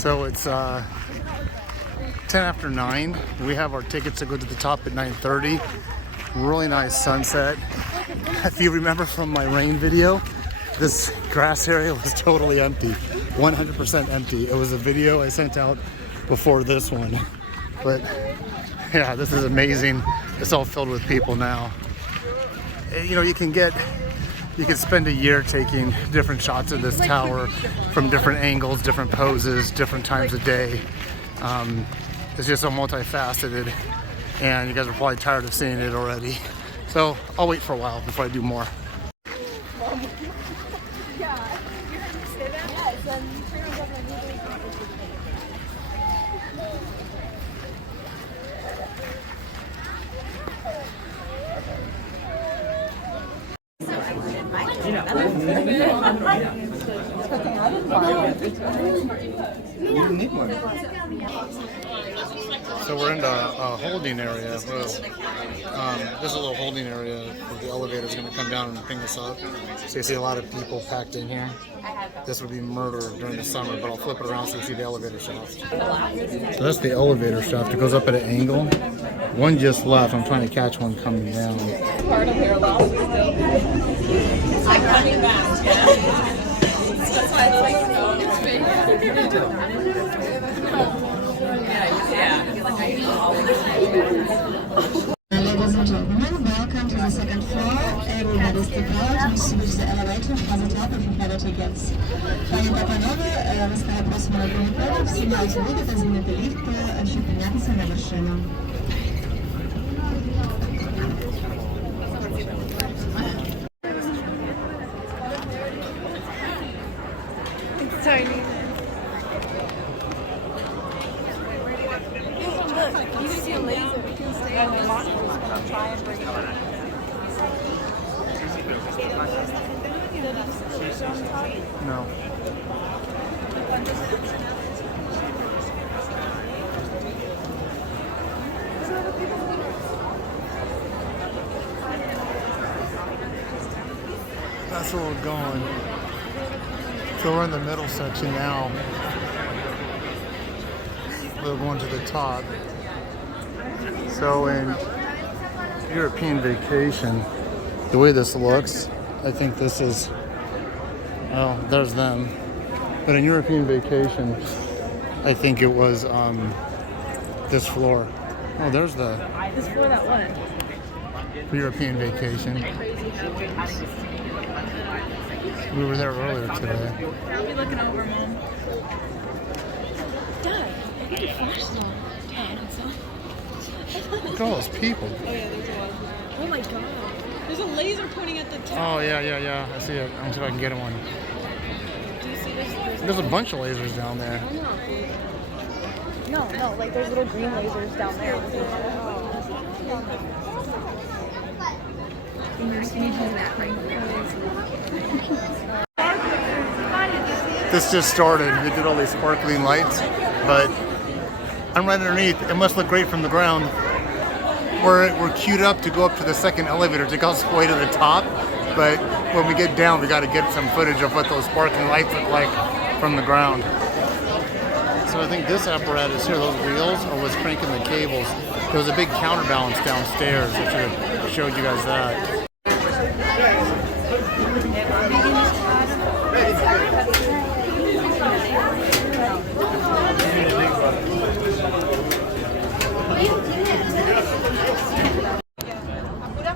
So it's 10 after 9. We have our tickets to go to the top at 9:30. Really nice sunset. If you remember from my rain video, this grass area was totally empty, 100% empty. It was a video I sent out before this one. But yeah, this is amazing. It's all filled with people now. You know, you can spend a year taking different shots of this tower from different angles, different poses, different times of day. It's just so multifaceted, and you guys are probably tired of seeing it already. So I'll wait for a while before I do more. So we're in a holding area. This is a little holding area where the elevator is going to come down and pick us up. So you see a lot of people packed in here. This would be murder during the summer, but I'll flip it around so you see the elevator shaft. So that's the elevator shaft. It goes up at an angle. One just left. I'm trying to catch one coming down. Part of their loss is still it's like coming back, yeah? That's why it's like, oh, it's big. Ladies and gentlemen, welcome to the second floor. Everyone is departed. Use the elevator for the top of your tickets. Пані та панове, ласкаво просимо на другий поверх. Всі мають змогу та змінити ліфт, щоб піднятися на вершину. It's tiny. You can see a laser. We can stay on the monitors and try and bring it up. No. That's where we're going. So we're in the middle section now. We're going to the top. So in European Vacation, the way this looks, I think this is, well, there's them. But in European Vacation, I think it was this floor. Oh, there's the... This floor that what? European Vacation. We were there earlier today. I'll be looking over, Mom. Dad, I got your flashlight. Dad, Look at all those people. oh yeah, there's one. Oh my god. There's a laser pointing at the top. Oh, yeah. I see it. I'm gonna see if I can get one. Do you see this? There's a bunch of lasers down there. No, like there's little green lasers down there. This just started. They did all these sparkling lights, but I'm right underneath. It must look great from the ground. We're queued up to go up to the second elevator to go way to the top, but when we get down, we got to get some footage of what those sparkling lights look like from the ground. So I think this apparatus here, those wheels, are what's cranking the cables. There was a big counterbalance downstairs. I should have showed you guys that.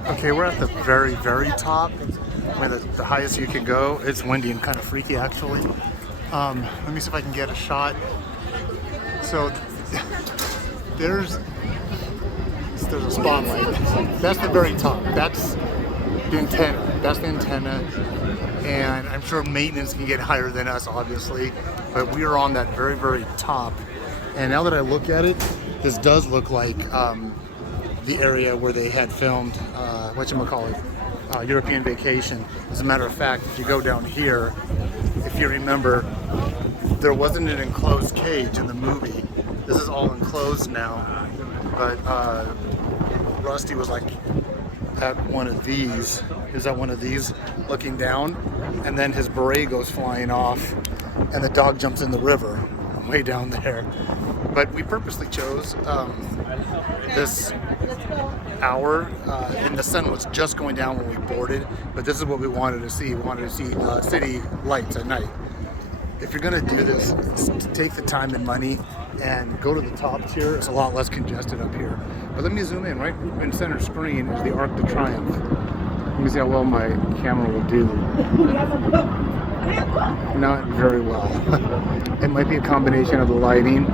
Okay, we're at the very, very top, where the highest you can go. It's windy and kind of freaky, actually. Let me see if I can get a shot. So there's a spotlight. That's the very top. That's the antenna. That's the antenna. And I'm sure maintenance can get higher than us, obviously. But we are on that very, very top. And now that I look at it, this does look like the area where they had filmed, European Vacation. As a matter of fact, if you go down here, if you remember, there wasn't an enclosed cage in the movie. This is all enclosed now. But Rusty was like at one of these. Is at one of these looking down, and then his beret goes flying off, and the dog jumps in the river. from way down there. But we purposely chose this hour, and the sun was just going down when we boarded. But this is what we wanted to see. We wanted to see city lights at night. If you're gonna do this, take the time and money and go to the top tier. It's a lot less congested up here. But let me zoom in. Right in center screen is the Arc de Triomphe. Let me see how well my camera will do. Not very well. It might be a combination of the lighting.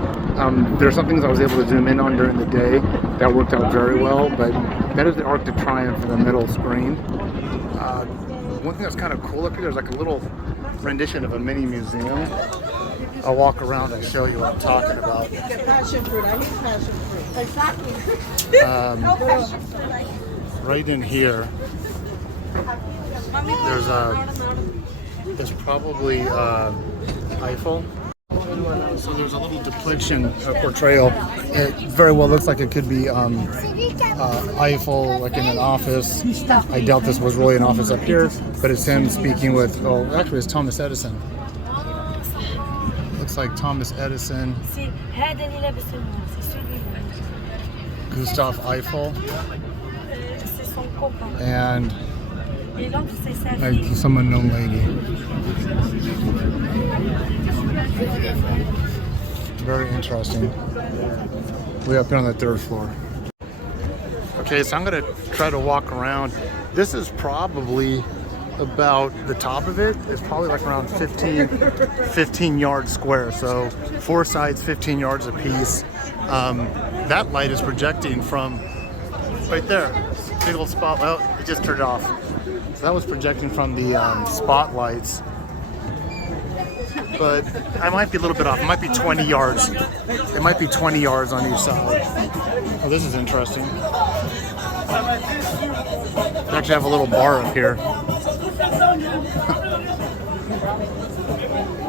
There's some things I was able to zoom in on during the day that worked out very well, but that is the Arc de Triomphe in the middle screen. One thing that's kind of cool up here, there's like a little rendition of a mini museum. I'll walk around and show you what I'm talking about. Passion fruit. I hate passion fruit. Exactly. Right in here, there's probably Eiffel. So there's a little depiction, portrayal. It very well looks like it could be Eiffel, like in an office. I doubt this was really an office up here, but it's him speaking with, oh, actually it's Thomas Edison. Looks like Thomas Edison, Gustav Eiffel, and like some unknown lady. Very interesting. Way up here on the 3rd floor. Okay, so I'm gonna try to walk around. This is probably about the top of it. It's probably like around 15 yards square. So 4 sides, 15 yards a piece. That light is projecting from right there. Big old spot. Well, it just turned off. So that was projecting from the spotlights. But I might be a little bit off. It might be 20 yards. It might be 20 yards on each side. Oh, this is interesting. They actually have a little bar up here.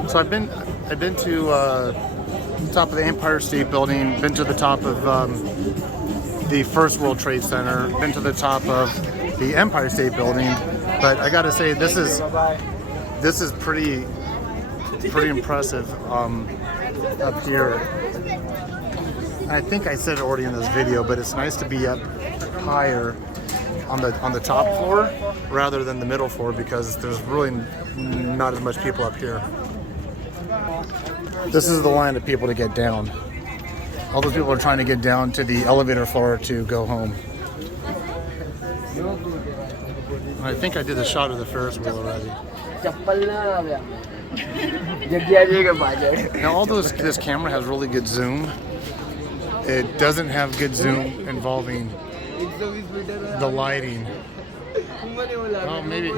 So I've been to the top of the Empire State Building, been to the top of the First World Trade Center, been to the top of the Empire State Building, but I gotta say this is pretty impressive up here. And I think I said it already in this video, but it's nice to be up higher on the top floor rather than the middle floor, because there's really not as much people up here. This is the line of people to get down. All those people are trying to get down to the elevator floor to go home. And I think I did a shot of the Ferris wheel already. Now this camera has really good zoom. It doesn't have good zoom involving the lighting. Oh, maybe.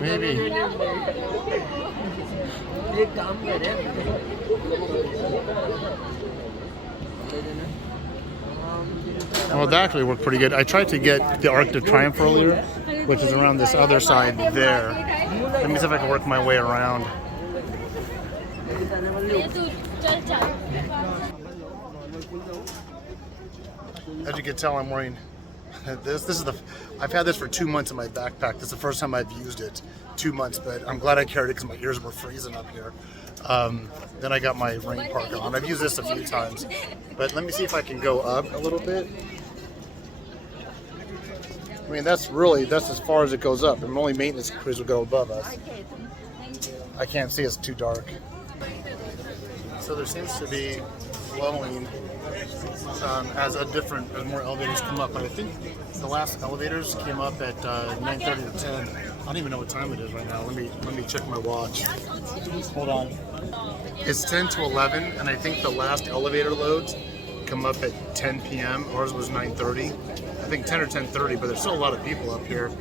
Well, that actually worked pretty good. I tried to get the Arc de Triomphe earlier, which is around this other side there. Let me see if I can work my way around. As you can tell, I'm wearing this. I've had this for 2 months in my backpack. This is the first time I've used it. 2 months, but I'm glad I carried it because my ears were freezing up here. Then I got my rain parka on. I've used this a few times, but let me see if I can go up a little bit. I mean, that's as far as it goes up, and only maintenance crews will go above us. I can't see, it's too dark. So there seems to be flowing as more elevators come up. But I think the last elevators came up at 9:30 to 10. I don't even know what time it is right now. Let me check my watch. Hold on. It's 10 to 11, and I think the last elevator loads come up at 10 p.m. Ours was 9:30. I think 10 or 10:30, but there's still a lot of people up here.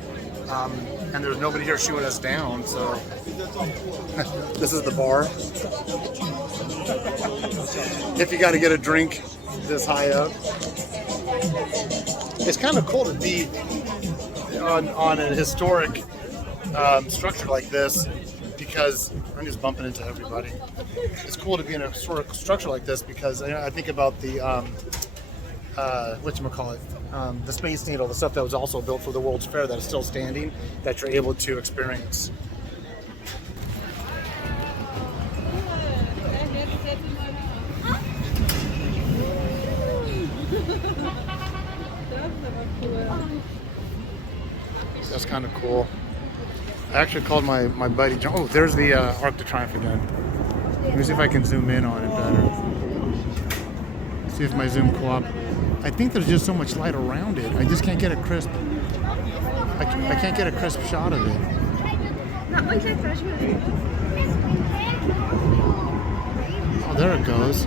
And there's nobody here shooing us down, so this is the bar. If you got to get a drink this high up. It's kind of cool to be on a historic structure like this, because I'm just bumping into everybody. It's cool to be in a historic structure like this because I think about the whatchamacallit, the Space Needle, the stuff that was also built for the World's Fair that is still standing, that you're able to experience. was kind of cool. I actually called my buddy John. Oh, there's the Arc de Triomphe again. Let me see if I can zoom in on it better. See if my zoom co-op. I think there's just so much light around it. I just can't get a crisp. I can't get a crisp shot of it. Oh, there it goes.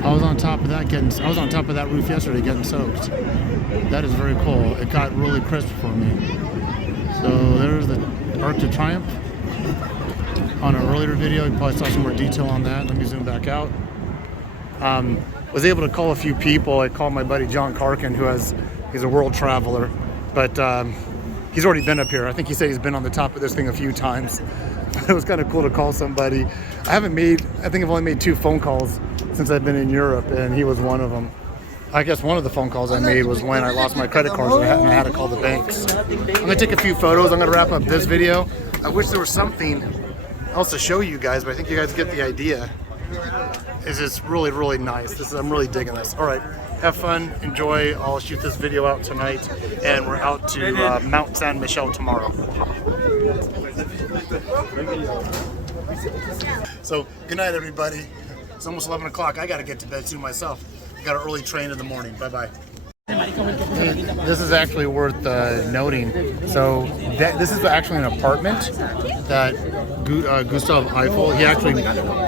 I was on top of that roof yesterday getting soaked. That is very cool. It got really crisp for me. So there's the Arc de Triomphe. On an earlier video, you probably saw some more detail on that. Let me zoom back out. Was able to call a few people. I called my buddy John Karkin, he's a world traveler, but he's already been up here. I think he said he's been on the top of this thing a few times. It was kind of cool to call somebody. I think I've only made 2 phone calls since I've been in Europe, and he was one of them. I guess one of the phone calls I made was when I lost my credit cards and I had to call the banks. I'm gonna take a few photos. I'm gonna wrap up this video. I wish there was something else to show you guys, but I think you guys get the idea. It's just really, really nice. I'm really digging this. All right, have fun, enjoy. I'll shoot this video out tonight, and we're out to Mount Saint Michel tomorrow. So, good night, everybody. It's almost 11 o'clock. I got to get to bed soon myself. I got an early train in the morning. Bye-bye. This is actually worth noting. So this is actually an apartment that Gustav Eiffel,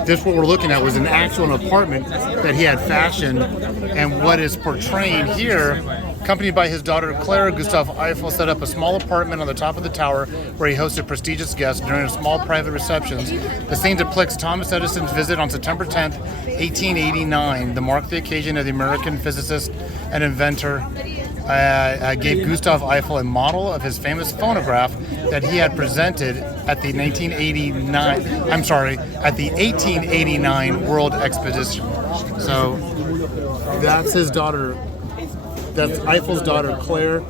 this what we're looking at was an actual apartment that he had fashioned, and what is portraying here, accompanied by his daughter Claire, Gustav Eiffel set up a small apartment on the top of the tower where he hosted prestigious guests during small private receptions. The scene depicts Thomas Edison's visit on September 10th, 1889, to mark the occasion of the American physicist and inventor gave Gustav Eiffel a model of his famous phonograph that he had presented at the 1889 World Exposition. So that's his daughter. That's Eiffel's daughter Claire.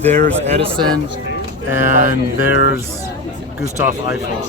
There's Edison, and there's Gustav Eiffel.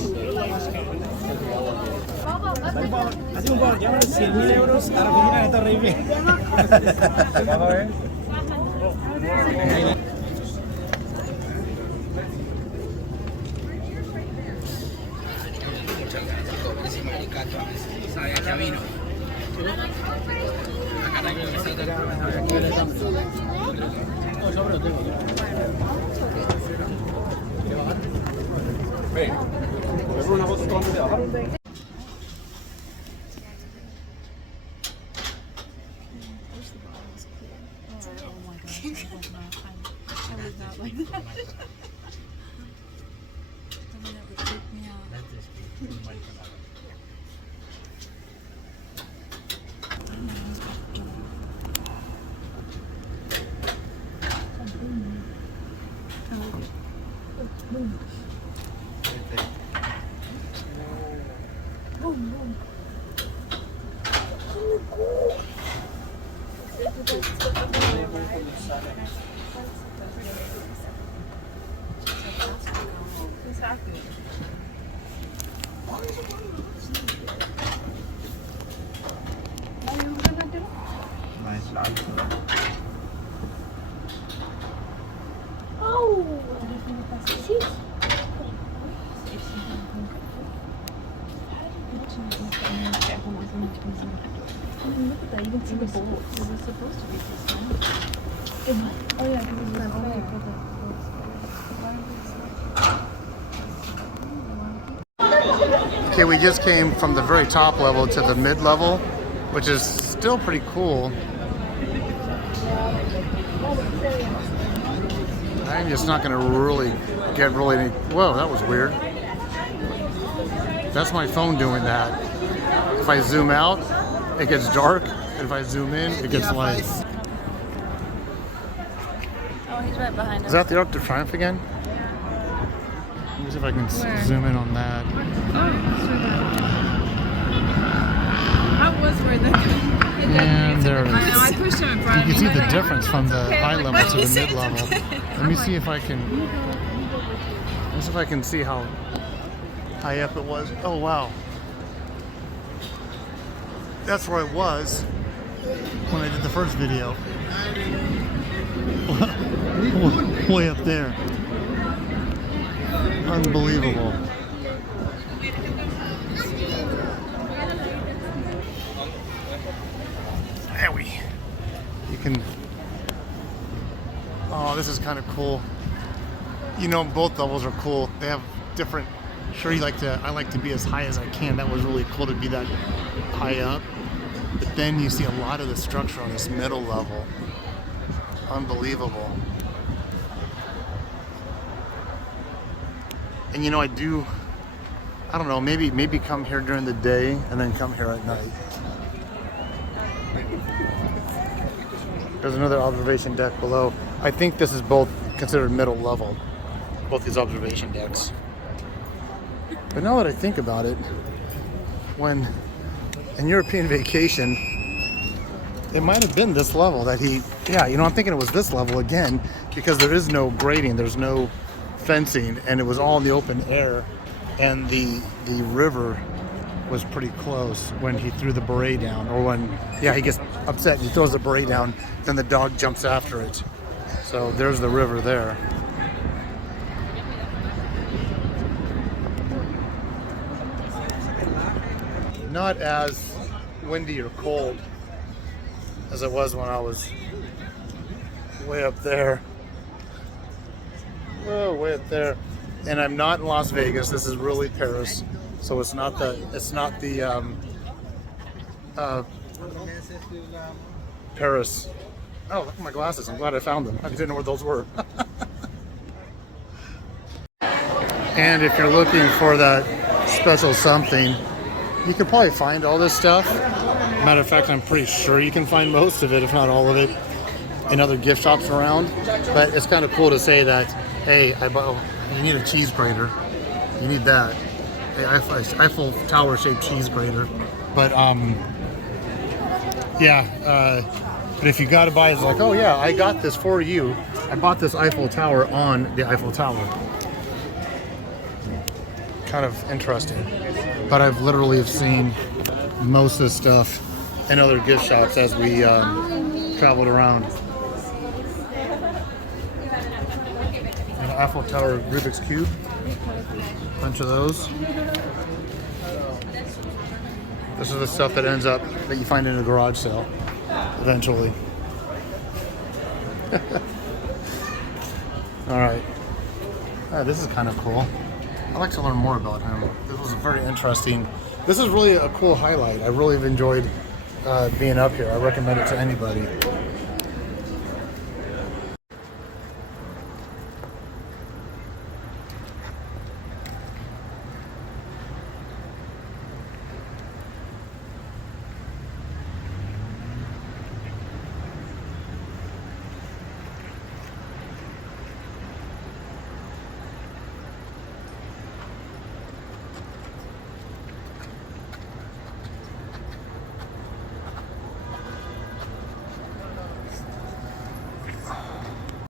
Okay, we just came from the very top level to the mid level, which is still pretty cool. I'm just not going to really get any. Whoa, that was weird. That's my phone doing that. If I zoom out, it gets dark. And if I zoom in, it gets light. Oh, he's right behind us. Is that the Arc de Triomphe again? Let me see if I can zoom in on that. That was where the... And there it is. I pushed him in front. You can see the difference from the high level to the mid level. Let me see if I can. Let's see if I can see how high up it was. Oh wow, that's where I was when I did the first video. Way up there. Unbelievable. You can. Oh, this is kind of cool. You know, both levels are cool. They have different. Sure, I like to be as high as I can. That was really cool to be that high up. But then you see a lot of the structure on this middle level. Unbelievable. And you know, I don't know, maybe come here during the day and then come here at night. There's another observation deck below. I think this is both considered middle level, both these observation decks. But now that I think about it, when in European Vacation, it might have been this level that I'm thinking it was this level again, because there is no grading, there's no fencing, and it was all in the open air, and the river was pretty close when he threw the beret down, or when he gets upset and he throws the beret down, then the dog jumps after it. So there's the river there. Not as windy or cold as it was when I was way up there. Whoa, way up there. And I'm not in Las Vegas. This is really Paris. So it's not the Paris. Oh, look at my glasses. I'm glad I found them. I didn't know where those were. And if you're looking for that special something, you can probably find all this stuff. Matter of fact, I'm pretty sure you can find most of it, if not all of it, in other gift shops around. But it's kind of cool to say that, hey, you need a cheese grater. You need that. Eiffel Tower shaped cheese grater. But but if you got to buy it, it's like, oh yeah, I got this for you. I bought this Eiffel Tower on the Eiffel Tower. Kind of interesting. But I've literally seen most of the stuff in other gift shops as we traveled around. An Eiffel Tower Rubik's Cube. Bunch of those. This is the stuff that you find in a garage sale eventually. All right. This is kind of cool. I'd like to learn more about him. This was very interesting. This is really a cool highlight. I really have enjoyed being up here. I recommend it to anybody.